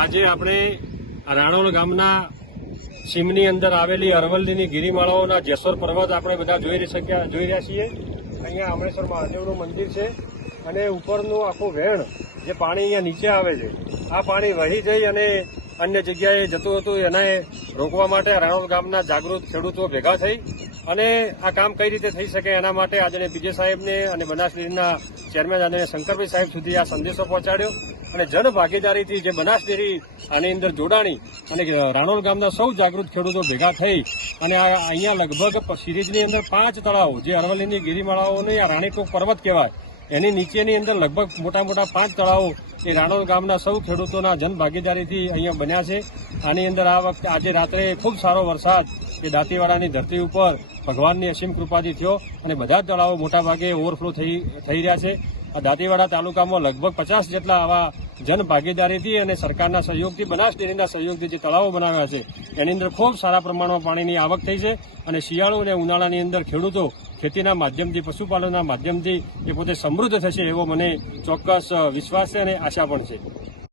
આજે આપણે રાણોલ ગામના સીમની અંદર આવેલી અરવલ્લીની ગિરિમાળાઓના જેસોર પર્વત આપણે બધા જોઈ શક્યા જોઈ રહ્યા છીએ. અહીંયા અમરેશ્વર મહાદેવનું મંદિર છે અને ઉપરનું આખું વેણ જે પાણી અહીંયા નીચે આવે છે, આ પાણી વહી જઈ અને અન્ય જગ્યાએ જતું હતું, એને રોકવા માટે રાણોલ ગામના જાગૃત ખેડૂતો ભેગા થઈ અને આ કામ કઈ રીતે થઈ શકે એના માટે આજે પીજે સાહેબને અને બનાસડીના ચેરમેન અને શંકરભાઈ સાહેબ સુધી આ સંદેશો પહોંચાડ્યો. અને જન ભાગીદારીથી જે બનાસ ડેરી આની અંદર જોડાણી અને રાણોલ ગામના સૌ જાગૃત ખેડૂતો ભેગા થઈ અને આ અહીંયા લગભગ સિરીજની અંદર પાંચ તળાવો, જે અરવલ્લીની ગિરિમાળાઓને આ રાણીપોક પર્વત કહેવાય, એની નીચેની અંદર લગભગ મોટા મોટા પાંચ તળાવો એ રાણોલ ગામના સૌ ખેડૂતોના જન ભાગીદારીથી અહીંયા બન્યા છે. આની અંદર આ વખતે, આજે રાત્રે ખૂબ સારો વરસાદ એ દાંતીવાડાની ધરતી ઉપર ભગવાનની અસીમ કૃપાથી થયો અને બધા જ તળાવો મોટાભાગે ઓવરફ્લો થઈ થઈ રહ્યા છે. આ દાંતીવાડા તાલુકામાં લગભગ પચાસ જેટલા આવા જન ભાગીદારીથી અને સરકારના સહયોગથી બનાસ ડેરીના સહયોગથી જે તળાવો બનાવ્યા છે, એની અંદર ખૂબ સારા પ્રમાણમાં પાણીની આવક થઈ છે અને શિયાળુ અને ઉનાળાની અંદર ખેડૂતો ખેતીના માધ્યમથી, પશુપાલનના માધ્યમથી એ પોતે સમૃદ્ધ થશે એવો મને ચોક્કસ વિશ્વાસ છે અને આશા પણ છે.